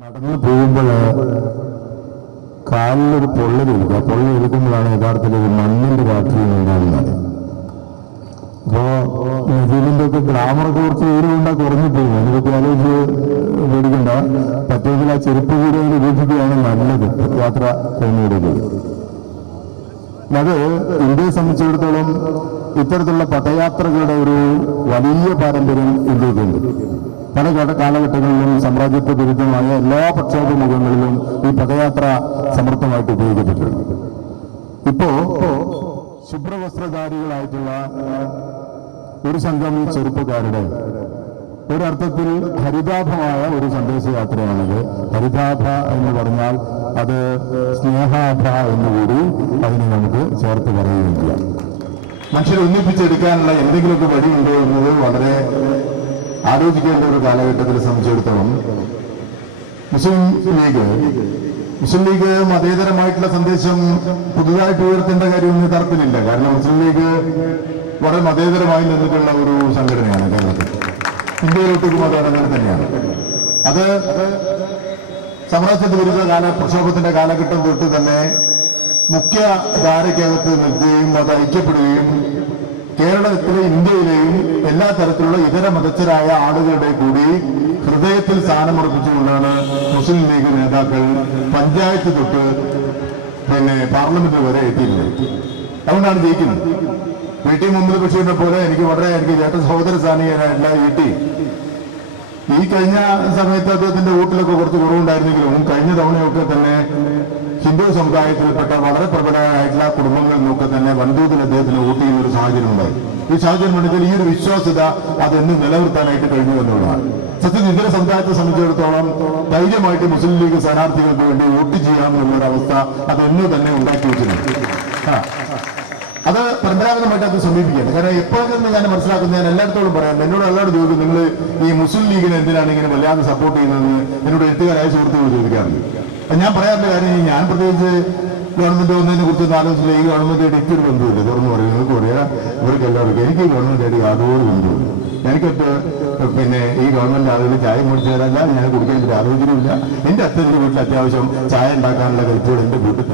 നടന്നു പോകുമ്പോൾ കാലിലൊരു പൊള്ളലെടുക്കുക. പൊള്ളലെടുക്കുമ്പോഴാണ് യഥാർത്ഥത്തിൽ ഒരു മണ്ണിന്റെ രാഷ്ട്രീയം ഉണ്ടാകുന്നത്. അപ്പോ നജീബിന്റെ ഒക്കെ ഗ്ലാമറൊക്കെ കുറച്ച് ഊരുകൊണ്ടാ കുറഞ്ഞു പോകും. അതിനെപ്പറ്റി ആലോചിച്ച് പേടിക്കണ്ട. പറ്റുമെങ്കിൽ ആ ചെരുപ്പ് കൂടി ഉപേക്ഷിക്കുകയാണ് നല്ലത് യാത്ര പോകുന്നവരൊക്കെ. അത് ഇന്ത്യയെ സംബന്ധിച്ചിടത്തോളം ഇത്തരത്തിലുള്ള പദയാത്രകളുടെ ഒരു വലിയ പാരമ്പര്യം ഇന്ത്യക്കുണ്ട്. പല കാലഘട്ടങ്ങളിലും സാമ്രാജ്യത്വ വിരുദ്ധമായ എല്ലാ പ്രക്ഷോഭമുഖങ്ങളിലും ഈ പദയാത്ര സമർത്ഥമായിട്ട് ഉപയോഗിക്കപ്പെട്ടിട്ടുണ്ട്. ഇപ്പോ ശുഭ്രവസ്ത്രധാരികളായിട്ടുള്ള ഒരു സംഘം ചെറുപ്പക്കാരുടെ ഒരർത്ഥത്തിൽ ഹരിതാഭമായ ഒരു സന്ദേശയാത്രയാണിത്. ഹരിതാഭ എന്ന് പറഞ്ഞാൽ അത് സ്നേഹാഭ എന്നുകൂടി അതിനെ നമുക്ക് ചേർത്ത് പറയുകയും ചെയ്യാം. മനുഷ്യരെ ഒന്നിപ്പിച്ചെടുക്കാനുള്ള എന്തെങ്കിലുമൊക്കെ വഴിയുണ്ടോ എന്നത് വളരെ ആലോചിക്കേണ്ട ഒരു കാലഘട്ടത്തിൽ സംബന്ധിച്ചിടത്തോളം മുസ്ലിം ലീഗ് മതേതരമായിട്ടുള്ള സന്ദേശം പുതുതായിട്ട് ഉയർത്തേണ്ട കാര്യമൊന്നും തർക്കമില്ല. കാരണം മുസ്ലിം ലീഗ് വളരെ മതേതരമായി നിന്നിട്ടുള്ള ഒരു സംഘടനയാണ് കേരളത്തിൽ. ഇന്ത്യയിലൊട്ടുക്കും അതങ്ങനെ തന്നെയാണ്. അത് സാമ്രാജ്യത്വ വിരുദ്ധ പ്രക്ഷോഭത്തിന്റെ കാലഘട്ടം തൊട്ട് തന്നെ മുഖ്യധാരയ്ക്കകത്ത് നിൽക്കുകയും അത് ഐക്യപ്പെടുകയും കേരളത്തിലെ ഇന്ത്യയിലെയും എല്ലാ തരത്തിലുള്ള ഇതര മതസ്ഥരായ ആളുകളുടെ കൂടി ഹൃദയത്തിൽ സ്ഥാനമുറപ്പിച്ചുകൊണ്ടാണ് മുസ്ലിം ലീഗ് നേതാക്കൾ പഞ്ചായത്ത് തൊട്ട് പാർലമെന്റ് വരെ എത്തിയിരുന്നത്. അതുകൊണ്ടാണ് ജയിക്കുന്നത്. VT മുഹമ്മദ് ബഷീറിനെ പോലെ എനിക്ക് ചേട്ട സഹോദര സ്ഥാനീയനായിട്ടുള്ള VT ഈ കഴിഞ്ഞ സമയത്ത് അദ്ദേഹത്തിന്റെ വോട്ടിലൊക്കെ കുറച്ച് കുറവുണ്ടായിരുന്നെങ്കിലും കഴിഞ്ഞ തവണയൊക്കെ തന്നെ ഹിന്ദു സമുദായത്തിൽപ്പെട്ട വളരെ പ്രബലമായിട്ടുള്ള കുടുംബങ്ങളിൽ നിന്നൊക്കെ തന്നെ വൻതോതിൽ അദ്ദേഹത്തിന് വോട്ട് ചെയ്യുന്ന ഒരു സാഹചര്യം ഉണ്ടായി. ഈ സാഹചര്യം ഉണ്ടെങ്കിൽ ഈ ഒരു വിശ്വാസ്യത അതെന്ന് നിലനിർത്താനായിട്ട് കഴിഞ്ഞു എന്നുള്ളതാണ്. സത്യത്തിൽ ഇതര സമുദായത്തെ സംബന്ധിച്ചിടത്തോളം ധൈര്യമായിട്ട് മുസ്ലിം ലീഗ് സ്ഥാനാർത്ഥികൾക്ക് വേണ്ടി വോട്ട് ചെയ്യാമെന്നുള്ളൊരവസ്ഥ അതെന്നു തന്നെ ഉണ്ടാക്കി വെച്ചിട്ടുണ്ട്. അത് പരമ്പരാഗതമായിട്ട് അത് സമീപിക്കുന്നത്. കാരണം എപ്പോഴും ഞാൻ മനസ്സിലാക്കുന്നത്, ഞാൻ എല്ലായിടത്തോളം പറയാം, എന്നോട് എല്ലാവരും ചോദിക്കും, നിങ്ങൾ ഈ മുസ്ലിം ലീഗിനെ എന്തിനാണ് ഇങ്ങനെ വല്ലാതെ സപ്പോർട്ട് ചെയ്യുന്നതെന്ന് എന്നോട് എഴുത്തുകാരായ സുഹൃത്തുക്കൾ ചോദിക്കാറുണ്ട്. ഞാൻ പറയാറുള്ള കാര്യം, ഞാൻ പ്രത്യേകിച്ച് ഗവൺമെന്റ് വന്നതിനെ കുറിച്ച് ആലോചിച്ചില്ല. ഈ ഗവൺമെന്റായിട്ട് എനിക്കൊരു ബന്ധമില്ല. തുറന്നു പറയും, നിങ്ങൾക്ക് പറയാ ഇവർക്ക് എല്ലാവർക്കും. എനിക്ക് ഈ ഗവൺമെന്റായിട്ട് യാതൊരു ബന്ധമില്ല. എനിക്കൊട്ട് ഈ ഗവൺമെന്റ് ആളുകൾ ചായ മേടിച്ചു തരാല്ല, ഞാൻ കുടിക്കാൻ ഒരു ആലോചനയില്ല. എന്റെ അച്ഛൻ്റെ വീട്ടിൽ അത്യാവശ്യം ചായ ഉണ്ടാക്കാനുള്ള കൽപ്പുകൾ എന്റെ വീട്ടിൽ